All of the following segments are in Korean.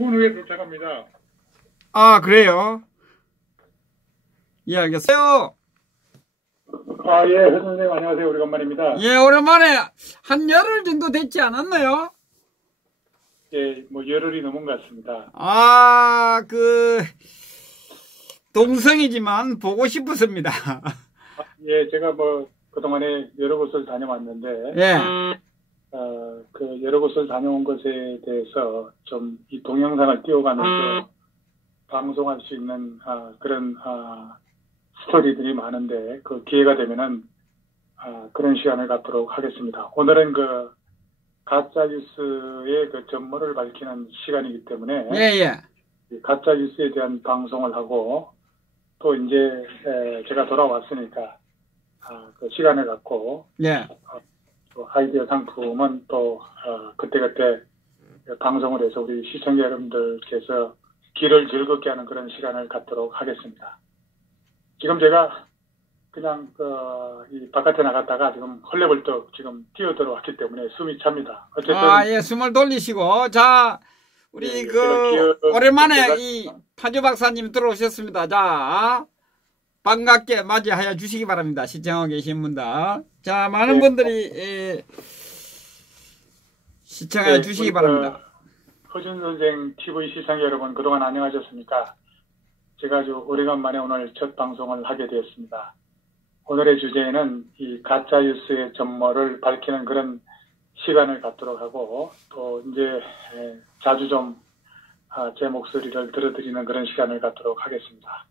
5분 후에 도착합니다. 아, 그래요? 예, 알겠어요. 예, 회 선생님 안녕하세요. 오래간만입니다. 예, 오랜만에 한 열흘 정도 됐지 않았나요? 예, 뭐 열흘이 넘은 것 같습니다. 아, 동성이지만 보고 싶었습니다. 예, 제가 뭐 그동안에 여러 곳을 다녀왔는데, 예. 여러 곳을 다녀온 것에 대해서 좀 이 동영상을 띄워가면서 방송할 수 있는 그런 스토리들이 많은데, 그 기회가 되면은 그런 시간을 갖도록 하겠습니다. 오늘은 그 가짜 뉴스의 그 전모를 밝히는 시간이기 때문에 예. 가짜 뉴스에 대한 방송을 하고, 또 이제 제가 돌아왔으니까 그 시간을 갖고 예. 또 아이디어 상품은 또 그때그때 방송을 해서 우리 시청자 여러분들께서 귀를 즐겁게 하는 그런 시간을 갖도록 하겠습니다. 지금 제가 그냥 이 바깥에 나갔다가 지금 헐레벌떡 지금 뛰어들어왔기 때문에 숨이 찹니다. 어쨌든 예, 숨을 돌리시고. 자, 우리 오랜만에 이 파주 박사님 들어오셨습니다. 자, 반갑게 맞이하여 주시기 바랍니다. 시청하고 계신 분들. 자, 많은 분들이 시청해 주시기 바랍니다. 허준 선생 TV 시청자 여러분, 그동안 안녕하셨습니까? 제가 아주 오래간만에 오늘 첫 방송을 하게 되었습니다. 오늘의 주제는 이 가짜 뉴스의 전모를 밝히는 그런 시간을 갖도록 하고, 또 이제 자주 좀 제 목소리를 들어드리는 그런 시간을 갖도록 하겠습니다.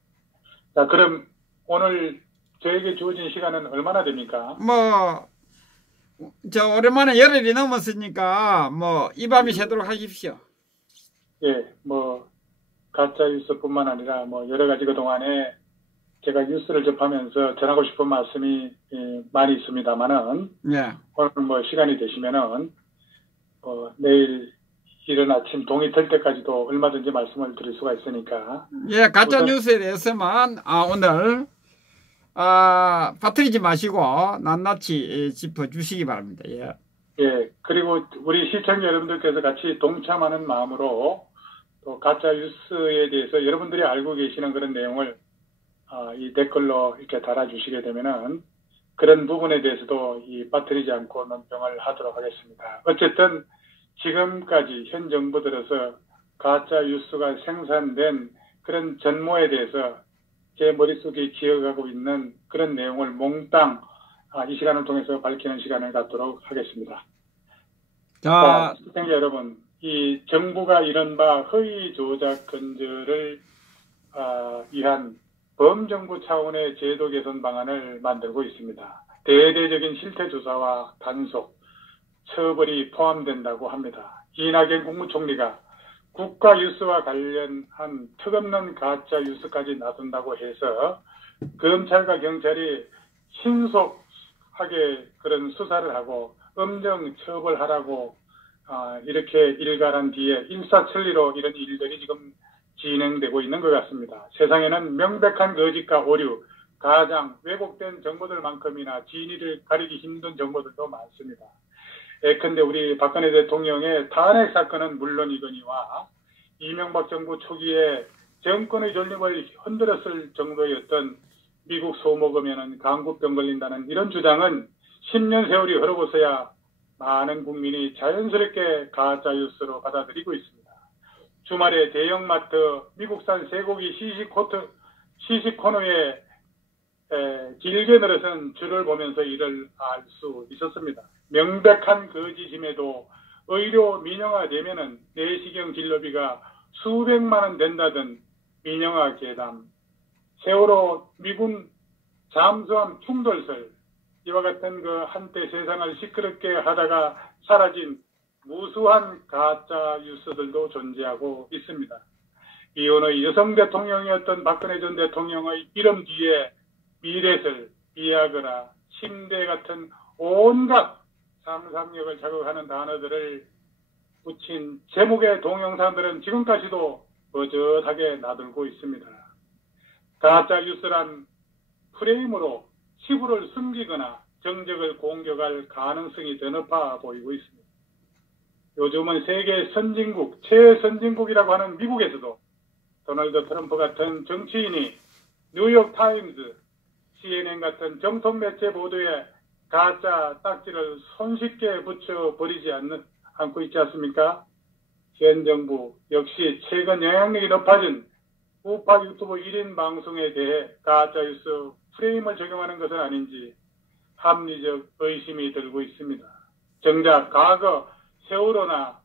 자, 그럼 오늘 저에게 주어진 시간은 얼마나 됩니까? 오랜만에 열흘이 넘었으니까 이 밤이 새도록 하십시오. 예, 가짜 뉴스뿐만 아니라 여러 가지 그동안에 제가 뉴스를 접하면서 전하고 싶은 말씀이 많이 있습니다만은, 예. 오늘 시간이 되시면은 내일 이른 아침 동이 틀 때까지도 얼마든지 말씀을 드릴 수가 있으니까. 예, 가짜 뉴스에 대해서만 오늘 빠뜨리지 마시고 낱낱이 짚어주시기 바랍니다. 예. 예, 그리고 우리 시청자 여러분들께서 같이 동참하는 마음으로 또 가짜 뉴스에 대해서 여러분들이 알고 계시는 그런 내용을 이 댓글로 이렇게 달아주시게 되면은 그런 부분에 대해서도 빠뜨리지 않고 논평을 하도록 하겠습니다. 어쨌든 지금까지 현 정부 들어서 가짜 뉴스가 생산된 그런 전모에 대해서 제 머릿속에 기억하고 있는 그런 내용을 몽땅 이 시간을 통해서 밝히는 시간을 갖도록 하겠습니다. 자, 시청자 여러분, 이 정부가 이른바 허위 조작 근절을 위한 범정부 차원의 제도 개선 방안을 만들고 있습니다. 대대적인 실태 조사와 단속, 처벌이 포함된다고 합니다. 이낙연 국무총리가 국가 뉴스와 관련한 턱없는 가짜 뉴스까지 나선다고 해서 검찰과 경찰이 신속하게 그런 수사를 하고 엄정 처벌하라고 이렇게 일갈한 뒤에 일사천리로 이런 일들이 지금 진행되고 있는 것 같습니다. 세상에는 명백한 거짓과 오류, 가장 왜곡된 정보들만큼이나 진위를 가리기 힘든 정보들도 많습니다. 예컨대 우리 박근혜 대통령의 탄핵 사건은 물론이거니와 이명박 정부 초기에 정권의 존립을 흔들었을 정도의 어떤 미국 소 먹으면 강구병 걸린다는 이런 주장은 10년 세월이 흐르고서야 많은 국민이 자연스럽게 가짜 뉴스로 받아들이고 있습니다. 주말에 대형마트 미국산 쇠고기 시식 코너에 길게 늘어선 줄을 보면서 이를 알 수 있었습니다. 명백한 거짓임에도 의료 민영화되면은 내시경 진료비가 수백만 원 된다던 민영화 괴담, 세월호 미군 잠수함 충돌설, 이와 같은 한때 세상을 시끄럽게 하다가 사라진 무수한 가짜 뉴스들도 존재하고 있습니다. 이혼의 여성 대통령이었던 박근혜 전 대통령의 이름 뒤에 미래설, 비아그라, 침대 같은 온갖 상상력을 자극하는 단어들을 붙인 제목의 동영상들은 지금까지도 버젓하게 나돌고 있습니다. 가짜 뉴스란 프레임으로 치부를 숨기거나 정적을 공격할 가능성이 더 높아 보이고 있습니다. 요즘은 세계 선진국, 최선진국이라고 하는 미국에서도 도널드 트럼프 같은 정치인이 뉴욕타임즈, CNN 같은 정통 매체 보도에 가짜 딱지를 손쉽게 붙여버리지 않고 있지 않습니까? 현 정부 역시 최근 영향력이 높아진 우파 유튜브 1인 방송에 대해 가짜뉴스 프레임을 적용하는 것은 아닌지 합리적 의심이 들고 있습니다. 정작 과거 세월호나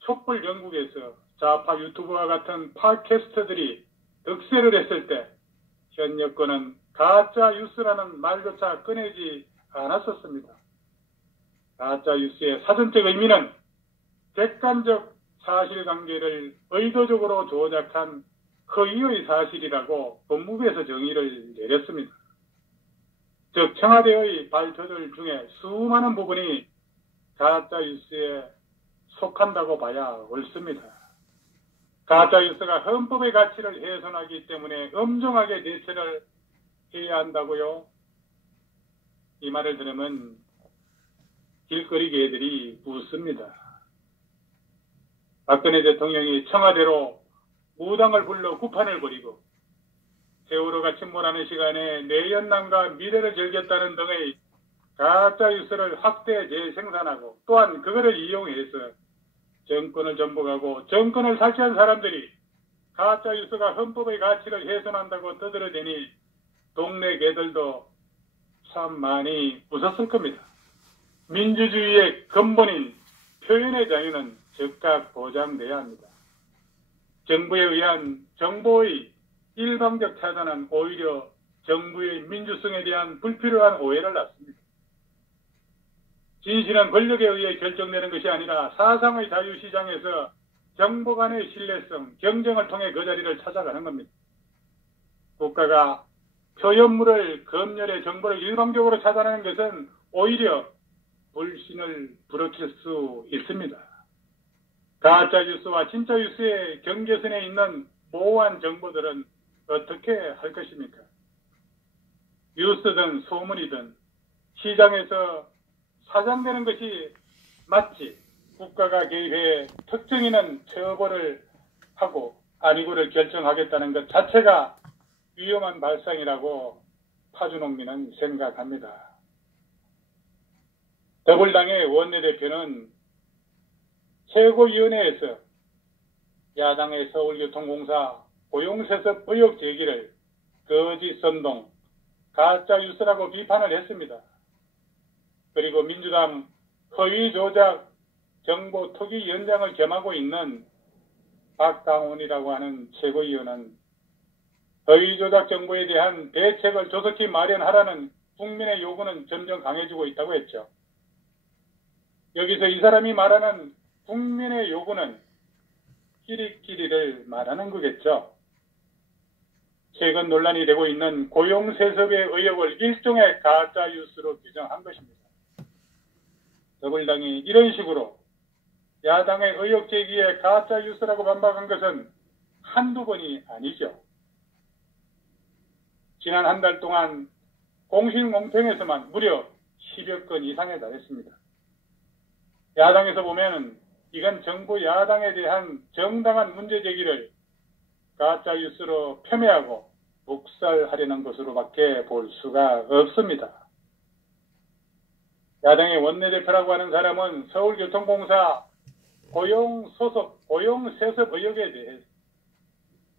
촛불 영국에서 좌파 유튜브와 같은 팟캐스터들이 득세를 했을 때 현 여권은 가짜뉴스라는 말조차 꺼내지 않았었습니다. 가짜뉴스의 사전적 의미는 객관적 사실관계를 의도적으로 조작한 허위의 사실이라고 법무부에서 정의를 내렸습니다. 즉 청와대의 발표들 중에 수많은 부분이 가짜뉴스에 속한다고 봐야 옳습니다. 가짜뉴스가 헌법의 가치를 훼손하기 때문에 엄정하게 대처를 해야 한다고요? 이 말을 들으면 길거리 개들이 웃습니다. 박근혜 대통령이 청와대로 무당을 불러 구판을 벌이고 세월호가 침몰하는 시간에 내연남과 미래를 즐겼다는 등의 가짜뉴스를 확대 재생산하고 또한 그거를 이용해서 정권을 전복하고 정권을 탈취한 사람들이 가짜뉴스가 헌법의 가치를 훼손한다고 떠들어대니 동네 개들도 참 많이 웃었을 겁니다. 민주주의의 근본인 표현의 자유는 즉각 보장돼야 합니다. 정부에 의한 정보의 일방적 차단은 오히려 정부의 민주성에 대한 불필요한 오해를 낳습니다. 진실은 권력에 의해 결정되는 것이 아니라 사상의 자유시장에서 정보 간의 신뢰성, 경쟁을 통해 그 자리를 찾아가는 겁니다. 국가가 표현물을 검열해 정보를 일방적으로 차단하는 것은 오히려 불신을 부르칠 수 있습니다. 가짜뉴스와 진짜뉴스의 경계선에 있는 모호한 정보들은 어떻게 할 것입니까? 뉴스든 소문이든 시장에서 사장되는 것이 맞지 국가가 개입해 특정인은 처벌을 하고 아니고를 결정하겠다는 것 자체가 위험한 발상이라고 파주농민은 생각합니다. 더불당의 원내대표는 최고위원회에서 야당의 서울교통공사 고용세습 의혹 제기를 거짓 선동, 가짜뉴스라고 비판을 했습니다. 그리고 민주당 허위조작 정보투기위원장을 겸하고 있는 박강원이라고 하는 최고위원은 허위조작 정보에 대한 대책을 조속히 마련하라는 국민의 요구는 점점 강해지고 있다고 했죠. 여기서 이 사람이 말하는 국민의 요구는 끼리끼리를 말하는 거겠죠. 최근 논란이 되고 있는 고용세습의 의혹을 일종의 가짜뉴스로 규정한 것입니다. 더불당이 이런 식으로 야당의 의혹 제기에 가짜뉴스라고 반박한 것은 한두 번이 아니죠. 지난 한 달 동안 공식 논평에서만 무려 10여 건 이상에 달했습니다. 야당에서 보면 이건 정부 야당에 대한 정당한 문제 제기를 가짜뉴스로 폄훼하고 묵살하려는 것으로밖에 볼 수가 없습니다. 야당의 원내대표라고 하는 사람은 서울교통공사 고용세습 의혹에 대해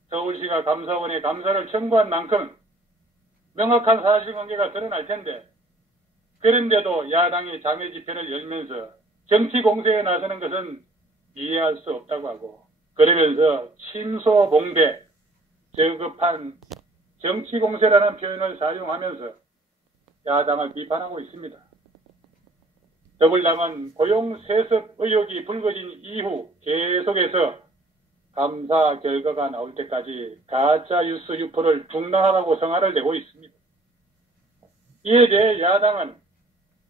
서울시가 감사원에 감사를 청구한 만큼 명확한 사실관계가 드러날 텐데 그런데도 야당이 장애 집회를 열면서 정치 공세에 나서는 것은 이해할 수 없다고 하고 그러면서 침소봉대, 저급한 정치 공세라는 표현을 사용하면서 야당을 비판하고 있습니다. 더불당은 고용세습 의혹이 불거진 이후 계속해서 감사 결과가 나올 때까지 가짜뉴스 유포를 중단하라고 성화를 내고 있습니다. 이에 대해 야당은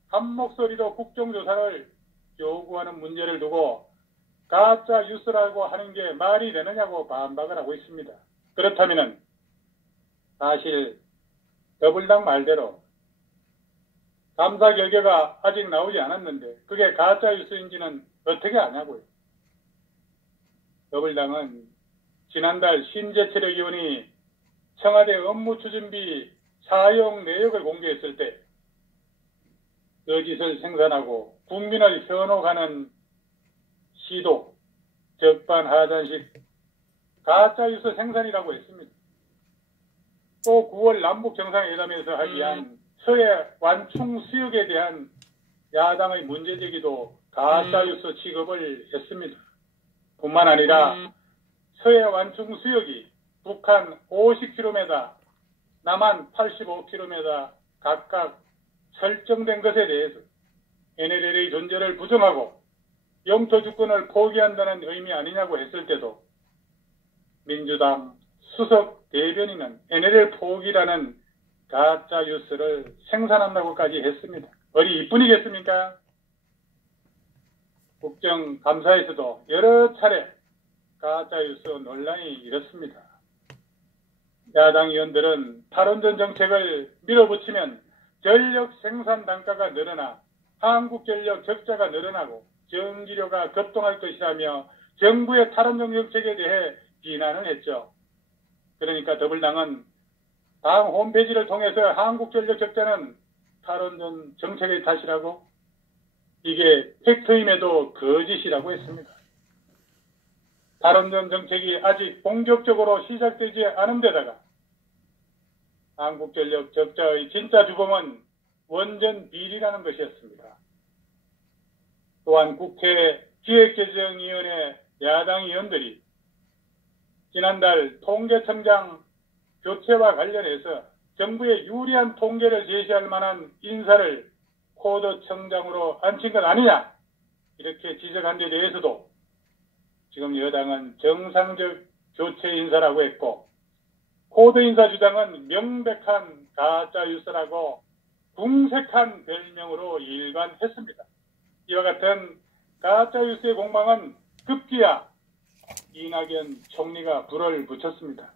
한 목소리로 국정조사를 요구하는 문제를 두고 가짜뉴스라고 하는 게 말이 되느냐고 반박을 하고 있습니다. 그렇다면 사실 더불당 말대로 감사 결과가 아직 나오지 않았는데 그게 가짜뉴스인지는 어떻게 아냐고요. 더불당은 지난달 신재체력위원이 청와대 업무추진비 사용 내역을 공개했을 때 거짓을 생산하고 국민을 현혹하는 시도, 적반하장식 가짜뉴스 생산이라고 했습니다. 또 9월 남북정상회담에서 합의한 서해 완충 수역에 대한 야당의 문제제기도 가짜뉴스 취급을 했습니다. 뿐만 아니라 서해 완충 수역이 북한 50km, 남한 85km 각각 설정된 것에 대해서 NLL의 존재를 부정하고 영토 주권을 포기한다는 의미 아니냐고 했을 때도 민주당 수석 대변인은 NLL 포기라는 가짜 뉴스를 생산한다고까지 했습니다. 어디 이뿐이겠습니까? 국정감사에서도 여러 차례 가짜 뉴스 논란이 일었습니다. 야당 의원들은 탈원전 정책을 밀어붙이면 전력 생산 단가가 늘어나 한국전력 적자가 늘어나고 전기료가 급등할 것이라며 정부의 탈원전 정책에 대해 비난을 했죠. 그러니까 더불당은 당 홈페이지를 통해서 한국전력 적자는 탈원전 정책의 탓이라고, 이게 팩트임에도 거짓이라고 했습니다. 탈원전 정책이 아직 본격적으로 시작되지 않은 데다가 한국전력 적자의 진짜 주범은 원전 비리라는 것이었습니다. 또한 국회 기획재정위원회 야당 의원들이 지난달 통계청장 교체와 관련해서 정부에 유리한 통계를 제시할 만한 인사를 코드청장으로 앉힌 것 아니냐, 이렇게 지적한 데 대해서도 지금 여당은 정상적 교체 인사라고 했고, 코드 인사 주장은 명백한 가짜 뉴스라고 궁색한 별명으로 일관했습니다. 이와 같은 가짜 뉴스의 공방은 급기야 이낙연 총리가 불을 붙였습니다.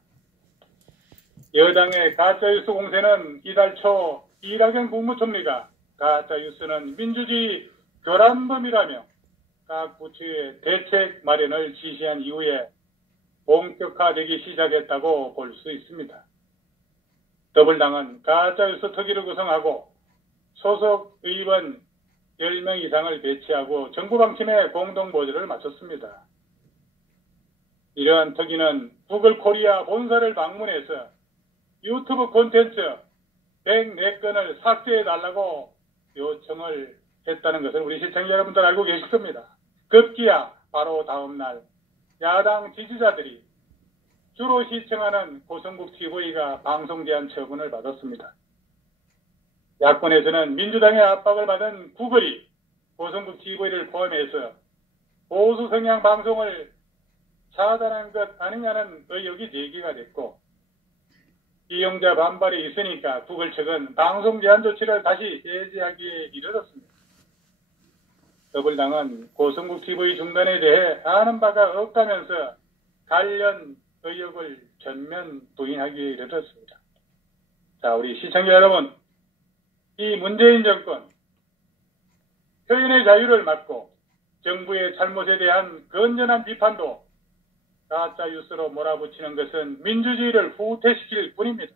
여당의 가짜 뉴스 공세는 이달 초 이낙연 국무총리가 가짜 뉴스는 민주주의 교란범이라며 각 부처의 대책 마련을 지시한 이후에 본격화되기 시작했다고 볼 수 있습니다. 더불당은 가짜뉴스 특위를 구성하고 소속 의원 10명 이상을 배치하고 정부 방침에 공동보조를 마쳤습니다. 이러한 특위는 구글 코리아 본사를 방문해서 유튜브 콘텐츠 104건을 삭제해달라고 요청을 했다는 것을 우리 시청자 여러분들 알고 계실 겁니다. 급기야 바로 다음날 야당 지지자들이 주로 시청하는 고성국 TV가 방송 제한 처분을 받았습니다. 야권에서는 민주당의 압박을 받은 구글이 고성국 TV를 포함해서 보수 성향 방송을 차단한 것 아니냐는 의혹이 제기가 됐고, 이용자 반발이 있으니까 구글 측은 방송 제한 조치를 다시 해제하기에 이르렀습니다. 더불당은 고성국 TV 중단에 대해 아는 바가 없다면서 관련 의혹을 전면 부인하기에 이르렀습니다. 자, 우리 시청자 여러분, 이 문재인 정권 표현의 자유를 막고 정부의 잘못에 대한 건전한 비판도 가짜 뉴스로 몰아붙이는 것은 민주주의를 후퇴시킬 뿐입니다.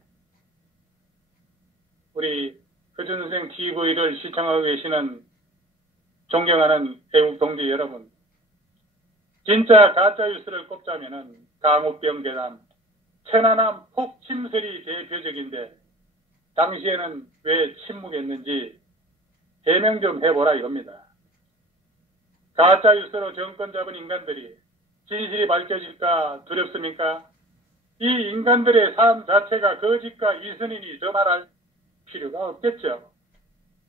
우리 허준생 TV를 시청하고 계시는 존경하는 애국 동지 여러분, 진짜 가짜 뉴스를 꼽자면은 강우병 대담, 천안함 폭침설이 대표적인데 당시에는 왜 침묵했는지 해명 좀 해보라 이겁니다. 가짜 뉴스로 정권 잡은 인간들이 진실이 밝혀질까 두렵습니까? 이 인간들의 삶 자체가 거짓과 이선이니 더 말할 필요가 없겠죠.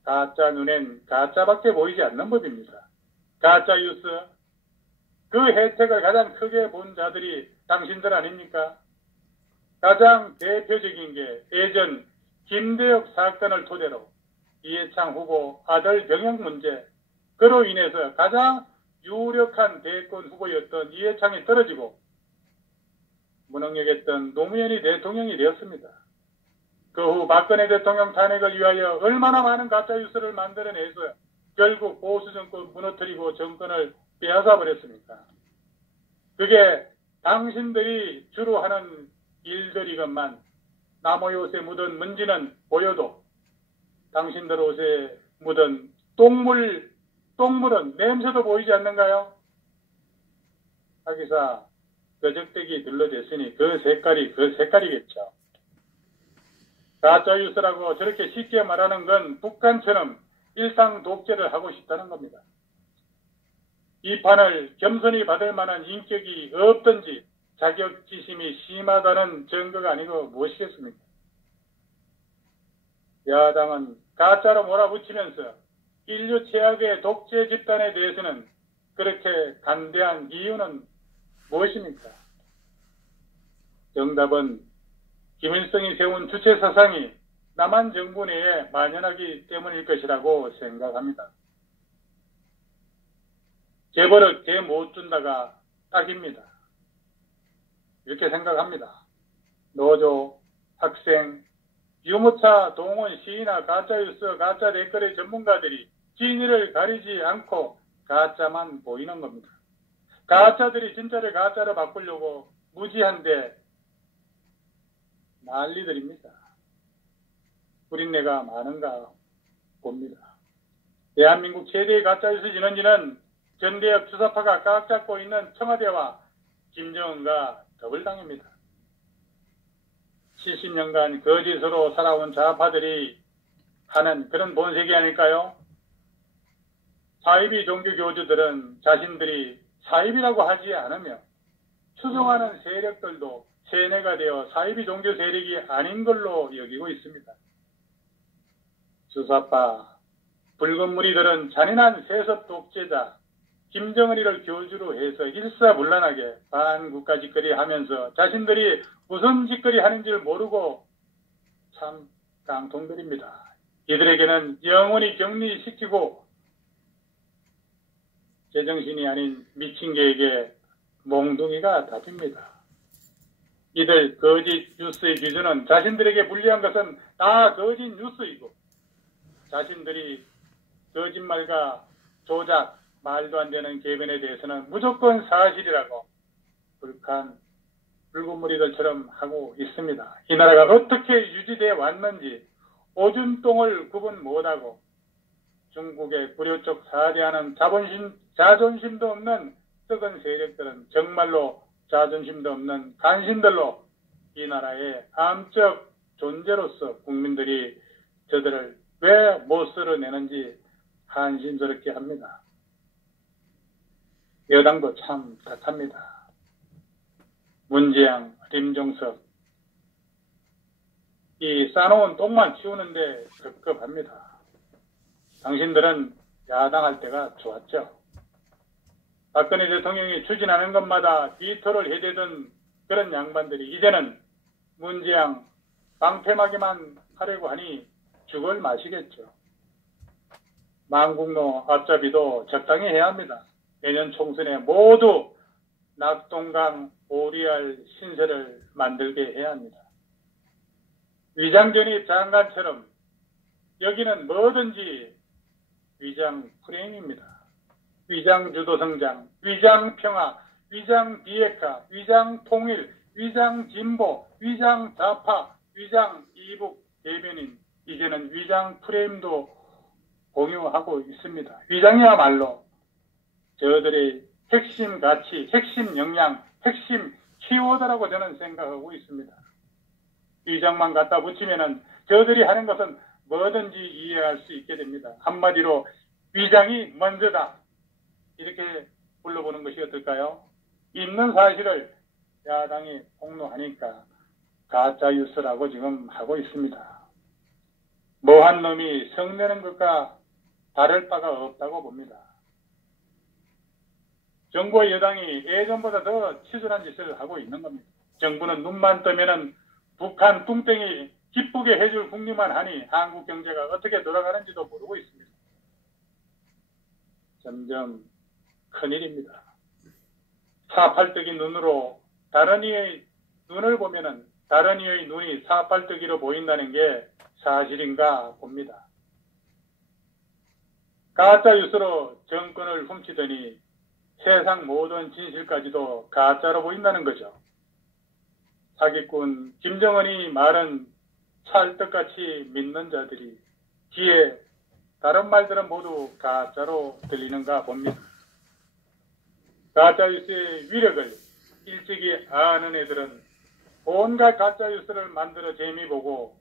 가짜 눈엔 가짜밖에 보이지 않는 법입니다. 가짜 뉴스, 그 혜택을 가장 크게 본 자들이 당신들 아닙니까? 가장 대표적인 게 예전 김대엽 사건을 토대로 이해창 후보 아들 병역 문제, 그로 인해서 가장 유력한 대권 후보였던 이해창이 떨어지고 무능력했던 노무현이 대통령이 되었습니다. 그 후 박근혜 대통령 탄핵을 위하여 얼마나 많은 가짜뉴스를 만들어내서 결국 보수 정권 무너뜨리고 정권을 빼앗아 버렸습니까? 그게 당신들이 주로 하는 일들이건만 나무 옷에 묻은 먼지는 보여도 당신들 옷에 묻은 똥물은 냄새도 보이지 않는가요? 하기사 거적대기 둘러댔으니 그 색깔이겠죠. 가짜 뉴스라고 저렇게 쉽게 말하는 건 북한처럼 일상 독재를 하고 싶다는 겁니다. 이 판을 겸손히 받을 만한 인격이 없든지 자격지심이 심하다는 증거가 아니고 무엇이겠습니까? 야당은 가짜로 몰아붙이면서 인류 최악의 독재 집단에 대해서는 그렇게 간대한 이유는 무엇입니까? 정답은 김일성이 세운 주체 사상이 남한 정부 내에 만연하기 때문일 것이라고 생각합니다. 재벌을 개 못 준다가 딱입니다. 이렇게 생각합니다. 노조, 학생, 유모차, 동원, 시위나 가짜뉴스, 가짜 댓글의 전문가들이 진위를 가리지 않고 가짜만 보이는 겁니다. 가짜들이 진짜를 가짜로 바꾸려고 무지한데 난리들입니다. 구린내가 많은가 봅니다. 대한민국 최대의 가짜뉴스 진원지는 전대협 주사파가 꽉 잡고 있는 청와대와 김정은과 더블당입니다. 70년간 거짓으로 살아온 좌파들이 하는 그런 본색이 아닐까요? 사이비 종교 교주들은 자신들이 사이비라고 하지 않으며 추종하는 세력들도 세뇌가 되어 사이비 종교 세력이 아닌 걸로 여기고 있습니다. 주사파, 붉은 무리들은 잔인한 세습 독재자 김정은이를 교주로 해서 일사불란하게 반국가 짓거리 하면서 자신들이 무슨 짓거리 하는지를 모르고 참 깡통들입니다. 이들에게는 영원히 격리시키고 제정신이 아닌 미친 개에게 몽둥이가 답입니다. 이들 거짓 뉴스의 기준은 자신들에게 불리한 것은 다 거짓 뉴스이고 자신들이 거짓말과 조작, 말도 안 되는 개변에 대해서는 무조건 사실이라고 불칸 붉은 무리들처럼 하고 있습니다. 이 나라가 어떻게 유지되어 왔는지 오줌똥을 구분 못하고 중국의 불효적 사대하는 자존심도 없는 썩은 세력들은 정말로 자존심도 없는 간신들로 이 나라의 암적 존재로서 국민들이 저들을 왜 못 쓸어내는지 한심스럽게 합니다. 여당도 참 탓합니다. 문재양, 김종석 이 싸놓은 똥만 치우는데 급급합니다. 당신들은 야당할 때가 좋았죠. 박근혜 대통령이 추진하는 것마다 비토를 해대던 그런 양반들이 이제는 문재양 방패막이만 하려고 하니 죽을 마시겠죠. 망국노 앞잡이도 적당히 해야 합니다. 내년 총선에 모두 낙동강 오리알 신세를 만들게 해야 합니다. 위장전입 장관처럼 여기는 뭐든지 위장 프레임입니다. 위장 주도성장, 위장 평화, 위장 비핵화, 위장 통일, 위장 진보, 위장 좌파, 위장 이북 대변인, 이제는 위장 프레임도 공유하고 있습니다. 위장이야말로 저들의 핵심 가치, 핵심 역량, 핵심 키워드라고 저는 생각하고 있습니다. 위장만 갖다 붙이면은 저들이 하는 것은 뭐든지 이해할 수 있게 됩니다. 한마디로 위장이 먼저다. 이렇게 불러보는 것이 어떨까요? 있는 사실을 야당이 폭로하니까 가짜 뉴스라고 지금 하고 있습니다. 뭐한 놈이 성내는 것과 다를 바가 없다고 봅니다. 정부와 여당이 예전보다 더 치졸한 짓을 하고 있는 겁니다. 정부는 눈만 뜨면은 북한 뚱땡이 기쁘게 해줄 국리만 하니 한국 경제가 어떻게 돌아가는지도 모르고 있습니다. 점점 큰일입니다. 사팔뜨기 눈으로 다른 이의 눈을 보면은 다른 이의 눈이 사팔뜨기로 보인다는 게 사실인가 봅니다. 가짜 뉴스로 정권을 훔치더니 세상 모든 진실까지도 가짜로 보인다는 거죠. 사기꾼 김정은이 말은 찰떡같이 믿는 자들이 뒤에 다른 말들은 모두 가짜로 들리는가 봅니다. 가짜뉴스의 위력을 일찍이 아는 애들은 온갖 가짜뉴스를 만들어 재미 보고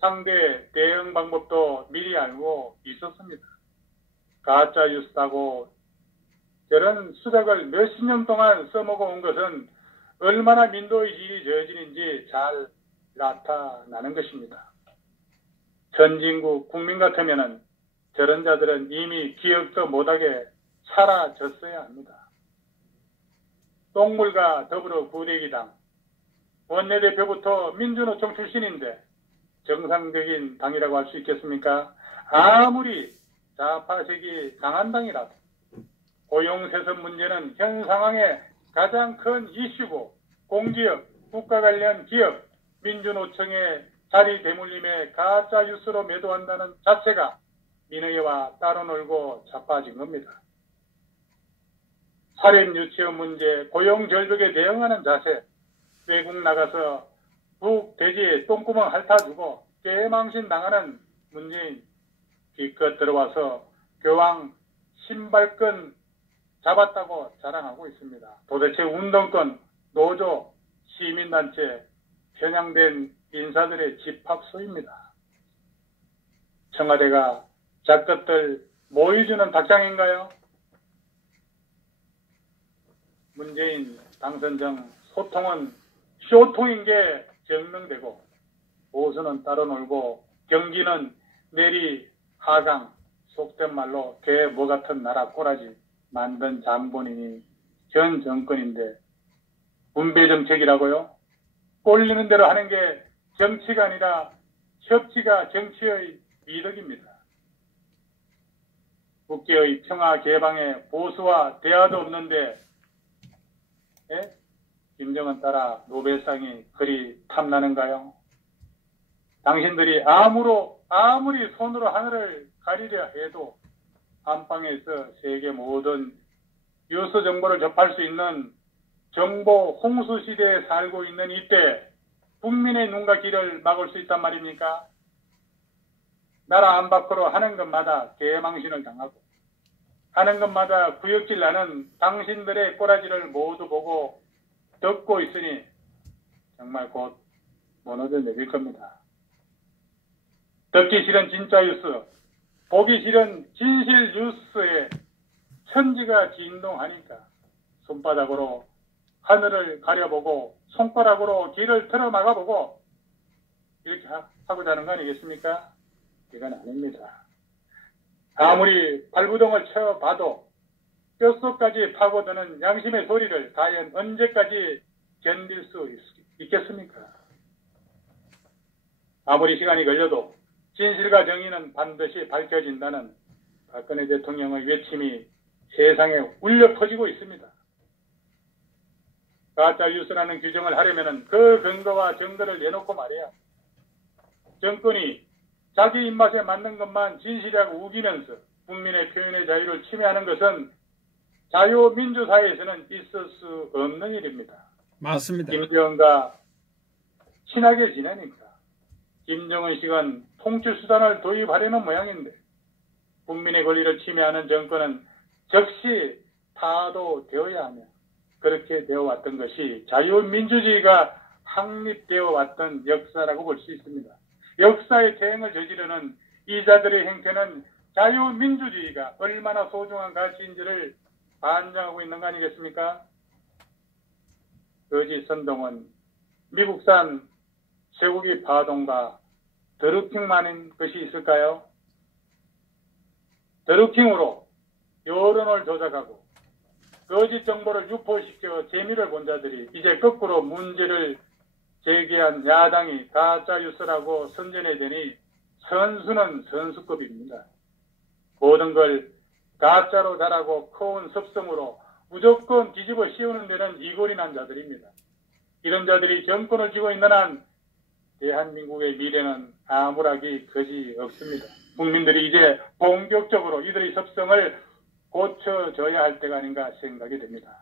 상대 대응 방법도 미리 알고 있었습니다. 가짜뉴스라고 저런 수작을 몇십 년 동안 써먹어 온 것은 얼마나 민도의 질이 저어지는지 잘 나타나는 것입니다. 선진국 국민 같으면은 저런 자들은 이미 기억도 못하게 사라졌어야 합니다. 똥물과 더불어 구대기당, 원내대표부터 민주노총 출신인데 정상적인 당이라고 할 수 있겠습니까? 아무리 좌파색이 강한 당이라도 고용세습 문제는 현 상황의 가장 큰 이슈고 공기업, 국가 관련 기업, 민주노총의 자리 대물림에 가짜 뉴스로 매도한다는 자체가 민의와 따로 놀고 자빠진 겁니다. 살인 유치원 문제, 고용 절벽에 대응하는 자세, 외국 나가서 북대지에 똥구멍 핥아주고 꾀망신 당하는 문재인 기껏 들어와서 교황 신발끈 잡았다고 자랑하고 있습니다. 도대체 운동권, 노조, 시민단체, 편향된 인사들의 집합소입니다. 청와대가 작것들 모의주는 닭장인가요? 문재인 당선정 소통은 쇼통인 게 증명되고 보수는 따로 놀고 경기는 내리 하강, 속된 말로 개뭐 같은 나라 꼬라지 만든 장본인이 현 정권인데 분배 정책이라고요? 꼴리는 대로 하는 게 정치가 아니라 협치가 정치의 미덕입니다. 국제의 평화 개방에 보수와 대화도 없는데 김정은 따라 노벨상이 그리 탐나는가요? 당신들이 아무리 손으로 하늘을 가리려 해도 안방에서 세계 모든 뉴스 정보를 접할 수 있는 정보 홍수 시대에 살고 있는 이때 국민의 눈과 귀를 막을 수 있단 말입니까? 나라 안팎으로 하는 것마다 개망신을 당하고 하는 것마다 구역질 나는 당신들의 꼬라지를 모두 보고 듣고 있으니 정말 곧 무너져 내릴 겁니다. 듣기 싫은 진짜 뉴스, 보기 싫은 진실 뉴스에 천지가 진동하니까 손바닥으로 하늘을 가려보고 손가락으로 길을 틀어 막아보고 이렇게 하고자 하는 거 아니겠습니까? 이건 아닙니다. 아무리 발부동을 쳐봐도 뼛속까지 파고드는 양심의 소리를 과연 언제까지 견딜 수 있겠습니까? 아무리 시간이 걸려도 진실과 정의는 반드시 밝혀진다는 박근혜 대통령의 외침이 세상에 울려 퍼지고 있습니다. 가짜 뉴스라는 규정을 하려면 그 근거와 증거를 내놓고 말해야 정권이 자기 입맛에 맞는 것만 진실이라고 우기면서 국민의 표현의 자유를 침해하는 것은 자유민주사회에서는 있을 수 없는 일입니다. 맞습니다. 김정은과 친하게 지내니까 김정은 식은 통치수단을 도입하려는 모양인데 국민의 권리를 침해하는 정권은 즉시 타도되어야 하며 그렇게 되어 왔던 것이 자유민주주의가 확립되어 왔던 역사라고 볼 수 있습니다. 역사의 퇴행을 저지르는 이자들의 행태는 자유민주주의가 얼마나 소중한 가치인지를 반증하고 있는 거 아니겠습니까? 거짓 선동은 미국산 쇠고기 파동과 드루킹만인 것이 있을까요? 드루킹으로 여론을 조작하고 거짓 정보를 유포시켜 재미를 본 자들이 이제 거꾸로 문제를 제기한 야당이 가짜 뉴스라고 선전해대니 선수는 선수급입니다. 모든 걸 가짜로 잘하고 커온 습성으로 무조건 뒤집어 씌우는 데는 이골이 난 자들입니다. 이런 자들이 정권을 쥐고 있는 한 대한민국의 미래는 암울하기 거지 없습니다. 국민들이 이제 본격적으로 이들의 습성을 고쳐져야 할 때가 아닌가 생각이 됩니다.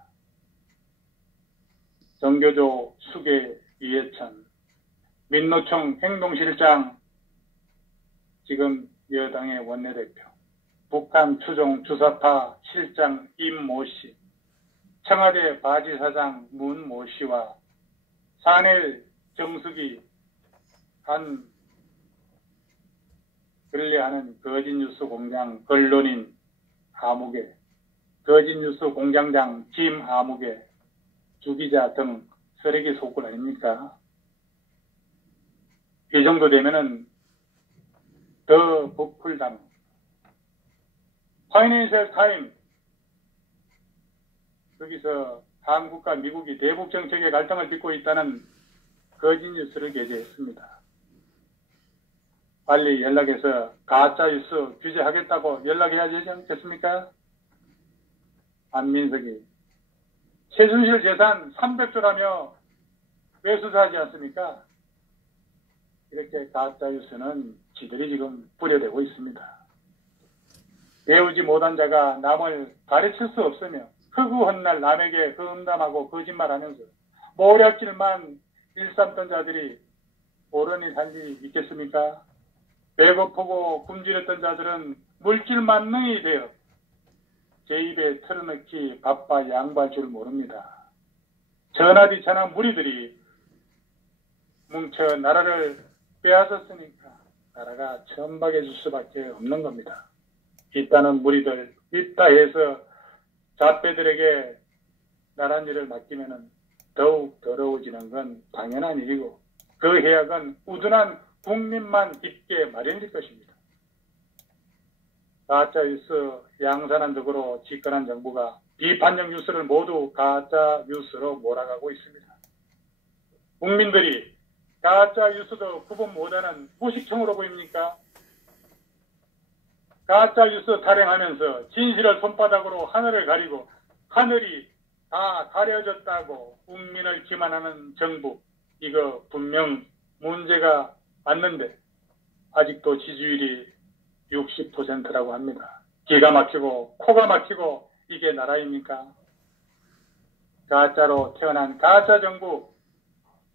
정교조 수계 이해찬, 민노총 행동실장, 지금 여당의 원내대표, 북한 추종 주사파 실장 임모 씨, 청와대 바지사장 문모 씨와 산엘 정숙이 한 근래하는 거짓뉴스 공장 언론인 하무개, 거짓뉴스 공장장 김 하무개, 주기자 등 쓰레기 속물 아닙니까? 이 정도 되면은 더 부풀당. 파이낸셜 타임, 거기서 한국과 미국이 대북 정책의 갈등을 빚고 있다는 거짓 뉴스를 게재했습니다. 빨리 연락해서 가짜 뉴스 규제하겠다고 연락해야 되지 않겠습니까? 안민석이 최순실 재산 300조라며 왜 수사하지 않습니까? 이렇게 가짜 뉴스는 지들이 지금 뿌려대고 있습니다. 배우지 못한 자가 남을 가르칠 수 없으며 흑우 헛날 남에게 험담하고 거짓말하면서 모략질만 일삼던 자들이 옳은 일 할 일이 있겠습니까? 배고프고 굶주렸던 자들은 물질 만능이 되어 제 입에 털어넣기 바빠 양보할 줄 모릅니다. 전하디천한 무리들이 뭉쳐 나라를 빼앗았으니까 나라가 천박해질 수밖에 없는 겁니다. 이따는 무리들 입다해서 잡배들에게 나랏일을 맡기면 더욱 더러워지는 건 당연한 일이고 그 해악은 우둔한 국민만 입게 마련일 것입니다. 가짜 뉴스 양산한적으로 집권한 정부가 비판적 뉴스를 모두 가짜 뉴스로 몰아가고 있습니다. 국민들이 가짜 뉴스도 구분 못하는 무식청으로 보입니까? 가짜 뉴스 타령하면서 진실을 손바닥으로 하늘을 가리고 하늘이 다 가려졌다고 국민을 기만하는 정부, 이거 분명 문제가 맞는데 아직도 지지율이 60%라고 합니다. 기가 막히고 코가 막히고 이게 나라입니까? 가짜로 태어난 가짜 정부,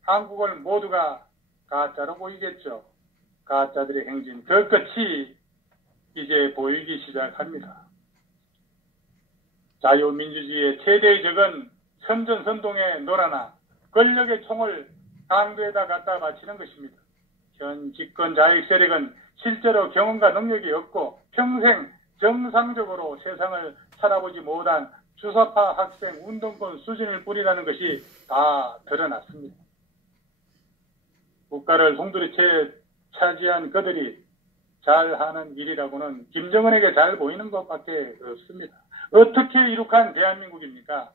한국을 모두가 가짜로 보이겠죠. 가짜들의 행진 그 끝이 이제 보이기 시작합니다. 자유민주주의의 최대의 적은 선전선동의 노라나 권력의 총을 강도에다 갖다 바치는 것입니다. 현 집권 좌익 세력은 실제로 경험과 능력이 없고 평생 정상적으로 세상을 살아보지 못한 주사파 학생 운동권 수준을 뿌리라는 것이 다 드러났습니다. 국가를 송두리째 차지한 그들이 잘하는 일이라고는 김정은에게 잘 보이는 것밖에 없습니다. 어떻게 이룩한 대한민국입니까?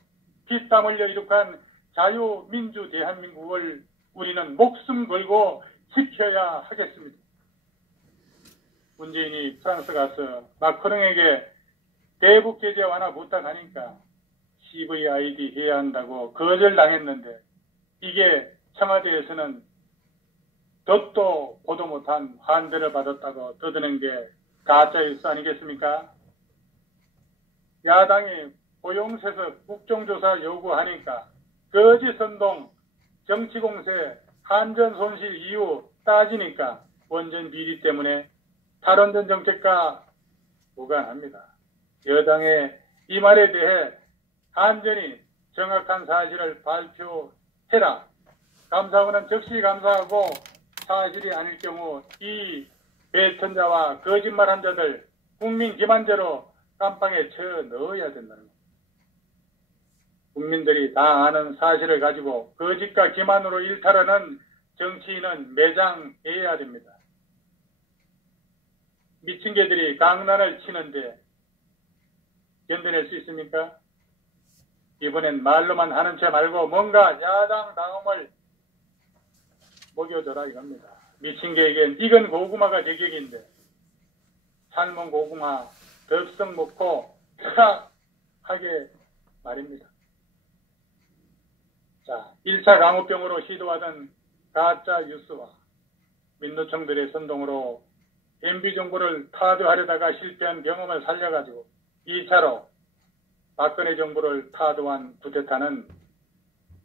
피땀 흘려 이룩한 자유민주 대한민국을 우리는 목숨 걸고 지켜야 하겠습니다. 문재인이 프랑스 가서 마크롱에게 대북 제재 완화 부탁하니까 CVID 해야 한다고 거절당했는데 이게 청와대에서는 덧도 보도 못한 환대를 받았다고 떠드는 게 가짜 뉴스 아니겠습니까? 야당이 고용세습 국정조사 요구하니까 거짓 선동, 정치공세, 한전 손실 이유 따지니까 원전 비리 때문에 탈원전 정책과 무관합니다. 여당의 이 말에 대해 한전이 정확한 사실을 발표해라. 감사원은 즉시 감사하고 사실이 아닐 경우 이 배천자와 거짓말한 자들 국민 기만죄로 깜빵에 쳐 넣어야 된다는 겁니다. 국민들이 다 아는 사실을 가지고 거짓과 기만으로 일탈하는 정치인은 매장해야 됩니다. 미친 개들이 강난을 치는데 견뎌낼 수 있습니까? 이번엔 말로만 하는 채 말고 뭔가 야당 다음을 먹여줘라 이겁니다. 미친 개에겐 익은 고구마가 제격인데 삶은 고구마 덥석 먹고 하게 말입니다. 자, 1차 강우병으로 시도하던 가짜 뉴스와 민노총들의 선동으로 MB 정부를 타도하려다가 실패한 경험을 살려가지고 2차로 박근혜 정부를 타도한 쿠데타는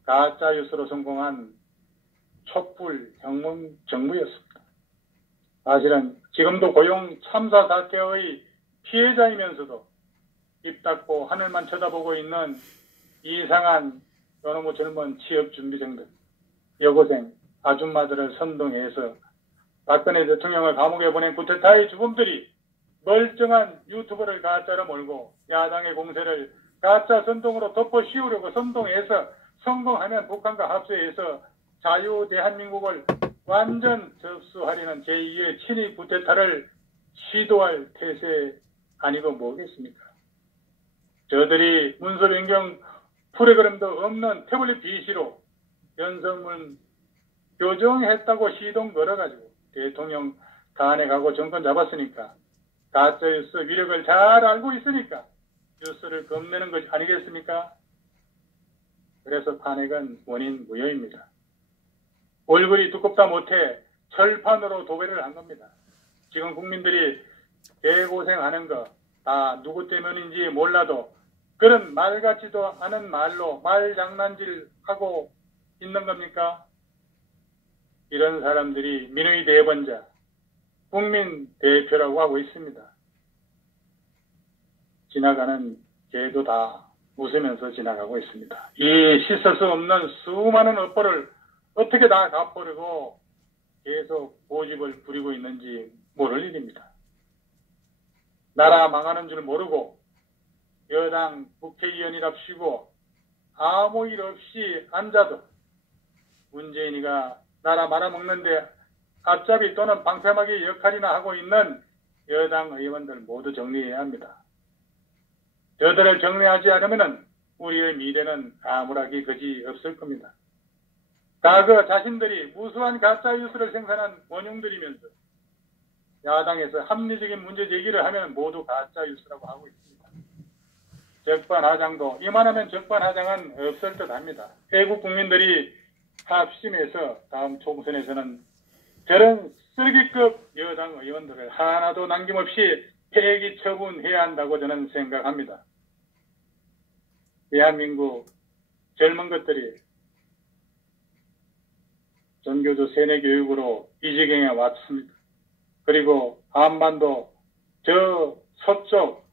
가짜 뉴스로 성공한 촛불 혁명 정부였습니다. 사실은 지금도 고용 참사 사태의 피해자이면서도 입 닫고 하늘만 쳐다보고 있는 이상한 요놈의 젊은 취업준비생들, 여고생, 아줌마들을 선동해서 박근혜 대통령을 감옥에 보낸 쿠데타의 주범들이 멀쩡한 유튜버를 가짜로 몰고 야당의 공세를 가짜 선동으로 덮어 씌우려고 선동해서 성공하면 북한과 합세해서 자유 대한민국을 완전 접수하려는 제2의 친위 쿠데타를 시도할 태세 아니고 뭐겠습니까? 저들이 문서 변경 프로그램도 없는 태블릿 PC로 연설문 교정했다고 시동 걸어가지고 대통령 탄핵하고 정권 잡았으니까 가짜 뉴스 위력을 잘 알고 있으니까 뉴스를 겁내는 것 아니겠습니까? 그래서 탄핵은 원인 무효입니다. 얼굴이 두껍다 못해 철판으로 도배를 한 겁니다. 지금 국민들이 개고생하는 거 다 누구 때문인지 몰라도 그런 말 같지도 않은 말로 말장난질하고 있는 겁니까? 이런 사람들이 민의 대번자, 국민 대표라고 하고 있습니다. 지나가는 개도 다 웃으면서 지나가고 있습니다. 이 씻을 수 없는 수많은 업보를 어떻게 다 갚으려고 계속 고집을 부리고 있는지 모를 일입니다. 나라 망하는 줄 모르고 여당 국회의원이랍시고 아무 일 없이 앉아도 문재인이가 나라 말아먹는데 앞잡이 또는 방패막이 역할이나 하고 있는 여당 의원들 모두 정리해야 합니다. 저들을 정리하지 않으면 우리의 미래는 암울하기 그지 없을 겁니다. 과거 자신들이 무수한 가짜 뉴스를 생산한 원흉들이면서 야당에서 합리적인 문제 제기를 하면 모두 가짜 뉴스라고 하고 있습니다. 적반하장도 이만하면 적반하장은 없을 듯 합니다. 애국 국민들이 합심해서 다음 총선에서는 저런 쓰레기급 여당 의원들을 하나도 남김없이 폐기 처분해야 한다고 저는 생각합니다. 대한민국 젊은 것들이 전교조 세뇌 교육으로 이 지경에 왔습니다. 그리고 한반도 저 서쪽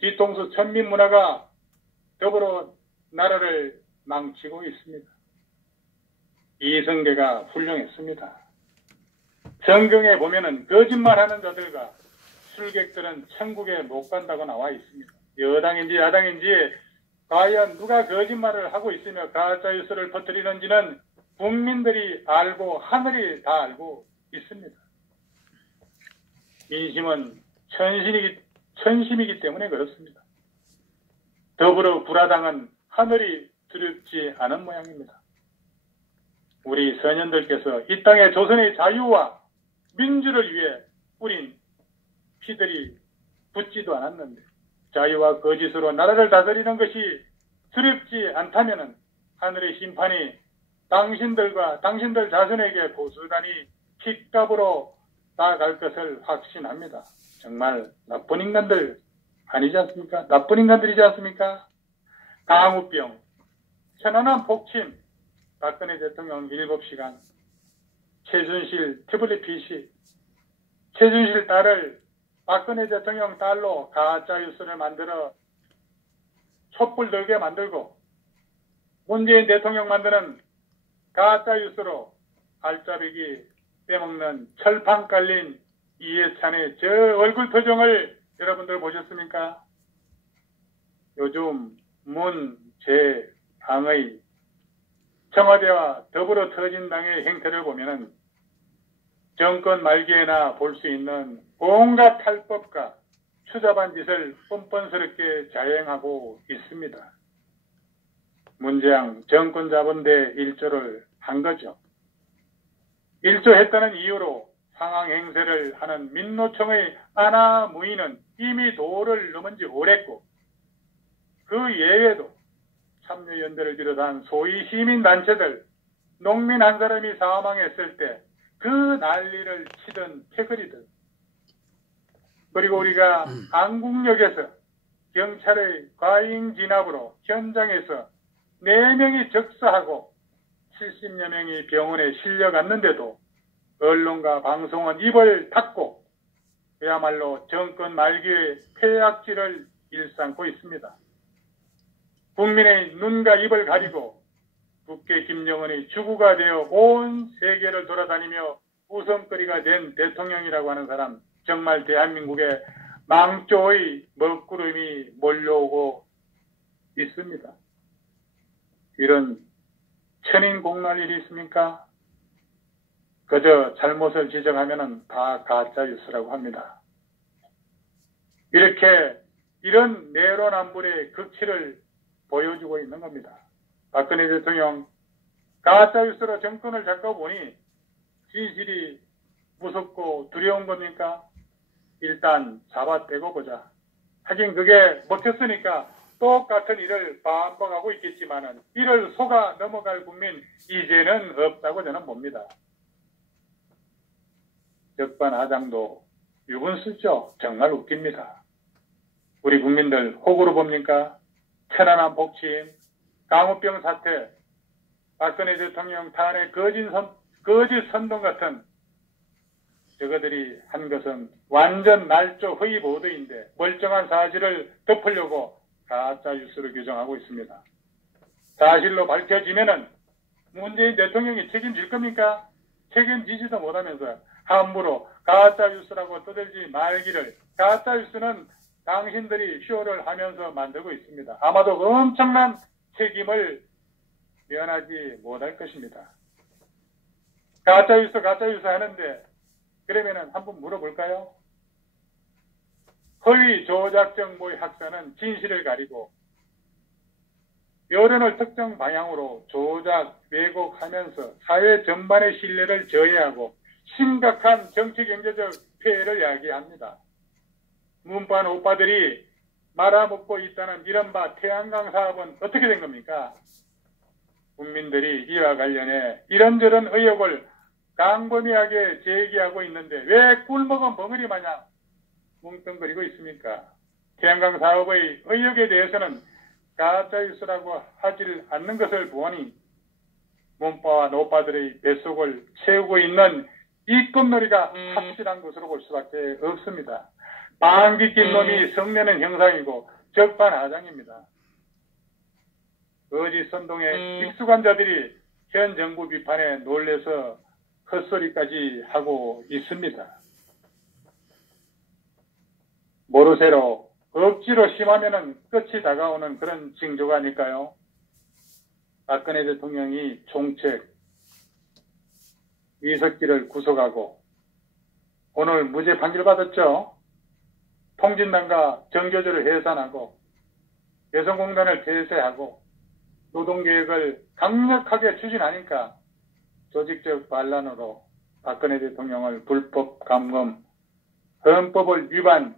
뒤통수 천민 문화가 더불어 나라를 망치고 있습니다. 이성계가 훌륭했습니다. 성경에 보면은 거짓말하는 자들과 술객들은 천국에 못 간다고 나와 있습니다. 여당인지 야당인지 과연 누가 거짓말을 하고 있으며 가짜 뉴스를 퍼뜨리는지는 국민들이 알고 하늘이 다 알고 있습니다. 민심은 천심이기 때문에 그렇습니다. 더불어 불화당은 하늘이 두렵지 않은 모양입니다. 우리 선현들께서 이 땅에 조선의 자유와 민주를 위해 뿌린 피들이 붙지도 않았는데 자유와 거짓으로 나라를 다스리는 것이 두렵지 않다면 하늘의 심판이 당신들과 당신들 자손에게 고스란히 핏값으로 나아갈 것을 확신합니다. 정말 나쁜 인간들 아니지 않습니까? 나쁜 인간들이지 않습니까? 강우병, 천안함 폭침, 박근혜 대통령 7시간, 최순실 태블릿 PC, 최순실 딸을 박근혜 대통령 딸로 가짜 뉴스를 만들어 촛불 들게 만들고 문재인 대통령 만드는 가짜 뉴스로 알짜배기 빼먹는 철판 깔린 이해찬의 저 얼굴 표정을 여러분들 보셨습니까? 요즘 문, 재, 당의 청와대와 더불어 터진당의 행태를 보면은 정권 말기에나 볼 수 있는 온갖 탈법과 추잡한 짓을 뻔뻔스럽게 자행하고 있습니다. 문재양 정권 잡은 데 일조를 한 거죠. 일조했다는 이유로 상황 행세를 하는 민노총의 아나무인은 이미 도를 넘은 지 오랬고 그 예외도 참여연대를 비롯한 소위 시민단체들, 농민 한 사람이 사망했을 때 그 난리를 치던 패거리들 그리고 우리가 안국역에서 경찰의 과잉 진압으로 현장에서 4명이 적사하고 70여 명이 병원에 실려갔는데도 언론과 방송은 입을 닫고 그야말로 정권 말기의 폐악질을 일삼고 있습니다. 국민의 눈과 입을 가리고 국회 김정은의 주구가 되어 온 세계를 돌아다니며 웃음거리가 된 대통령이라고 하는 사람, 정말 대한민국에 망조의 먹구름이 몰려오고 있습니다. 이런 천인공날 일이 있습니까? 그저 잘못을 지적하면 다 가짜뉴스라고 합니다. 이렇게 이런 내로남불의 극치를 보여주고 있는 겁니다. 박근혜 대통령 가짜뉴스로 정권을 잡고 보니 진실이 무섭고 두려운 겁니까? 일단 잡아떼고 보자. 하긴 그게 먹혔으니까 똑같은 일을 반복하고 있겠지만은 이를 속아 넘어갈 국민 이제는 없다고 저는 봅니다. 적반하장도 유분수죠. 정말 웃깁니다. 우리 국민들 호구로 봅니까? 편안한 복침, 강우병 사태, 박근혜 대통령 탄핵 거짓 선동 같은 저거들이 한 것은 완전 날조 허위 보도인데 멀쩡한 사실을 덮으려고 가짜 뉴스를 규정하고 있습니다. 사실로 밝혀지면은 문재인 대통령이 책임질 겁니까? 책임지지도 못하면서 함부로 가짜 뉴스라고 떠들지 말기를. 가짜 뉴스는 당신들이 쇼를 하면서 만들고 있습니다. 아마도 엄청난 책임을 면하지 못할 것입니다. 가짜뉴스 하는데 그러면은 한번 물어볼까요? 허위 조작 정보의 확산은 진실을 가리고 여론을 특정 방향으로 조작, 왜곡하면서 사회 전반의 신뢰를 저해하고 심각한 정치 경제적 폐해를 야기합니다. 문판 오빠들이 말아먹고 있다는 이른바 태양광 사업은 어떻게 된 겁니까? 국민들이 이와 관련해 이런저런 의혹을 광범위하게 제기하고 있는데 왜 꿀먹은 벙어리 마냥 뭉뚱거리고 있습니까? 태양광 사업의 의혹에 대해서는 가짜뉴스라고 하질 않는 것을 보니 문파와 노파들의 뱃속을 채우고 있는 이권놀이가 확실한 것으로 볼 수밖에 없습니다. 방귀 낀 놈이 성내는 형상이고 적반하장입니다. 거짓 선동에 익숙한 자들이 현 정부 비판에 놀래서 헛소리까지 하고 있습니다. 모르쇠로 억지로 심하면은 끝이 다가오는 그런 징조가 아닐까요? 박근혜 대통령이 총책 이석기를 구속하고 오늘 무죄 판결 받았죠. 통진당과 정교조를 해산하고 여성공단을 폐쇄하고 노동개혁을 강력하게 추진하니까 조직적 반란으로 박근혜 대통령을 불법 감금, 헌법을 위반,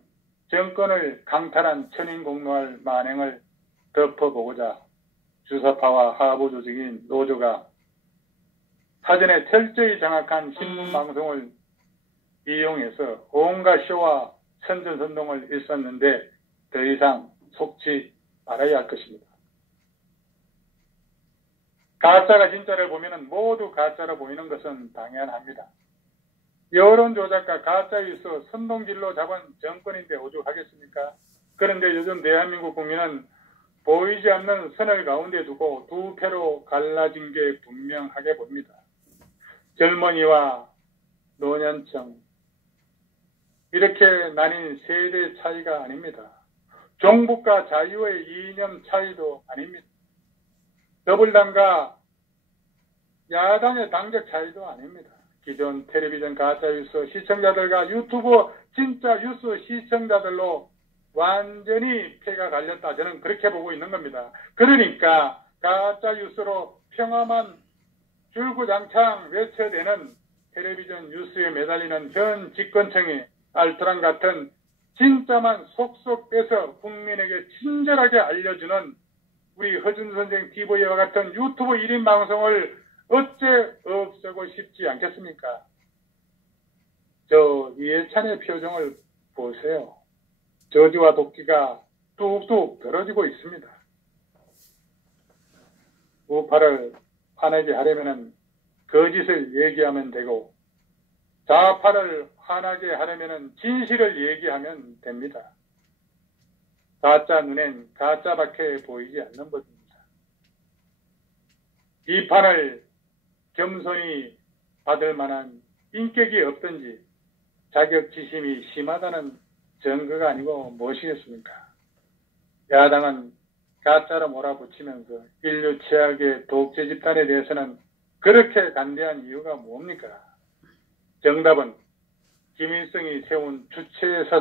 정권을 강탈한 천인공노할 만행을 덮어보고자 주사파와 하부 조직인 노조가 사전에 철저히 장악한 신문방송을 이용해서 온갖 쇼와 선전선동을 일삼는데 더 이상 속지 말아야 할 것입니다. 가짜가 진짜를 보면 모두 가짜로 보이는 것은 당연합니다. 여론조작과 가짜뉴스 선동질로 잡은 정권인데 오죽하겠습니까? 그런데 요즘 대한민국 국민은 보이지 않는 선을 가운데 두고 두 패로 갈라진 게 분명하게 봅니다. 젊은이와 노년층 이렇게 나뉜 세대 차이가 아닙니다. 종북과 자유의 이념 차이도 아닙니다. 더불당과 야당의 당적 차이도 아닙니다. 기존 텔레비전 가짜뉴스 시청자들과 유튜브 진짜 뉴스 시청자들로 완전히 폐가 갈렸다. 저는 그렇게 보고 있는 겁니다. 그러니까 가짜뉴스로 평화만 줄구장창 외쳐대는 텔레비전 뉴스에 매달리는 현 집권층이 알토란 같은 진짜만 속속 빼서 국민에게 친절하게 알려주는 우리 허준 선생 TV와 같은 유튜브 1인 방송을 어째 없애고 싶지 않겠습니까? 저 이해찬의 표정을 보세요. 저주와 도끼가 뚝뚝 벌어지고 있습니다. 우파를 화내게 하려면은 거짓을 얘기하면 되고, 좌파를 화나게 하려면은 진실을 얘기하면 됩니다. 가짜 눈엔 가짜밖에 보이지 않는 법입니다. 비판을 겸손히 받을 만한 인격이 없든지 자격지심이 심하다는 증거가 아니고 무엇이겠습니까? 야당은 가짜로 몰아붙이면서 인류 최악의 독재 집단에 대해서는 그렇게 간대한 이유가 뭡니까? 정답은 김일성이 세운 주체에 서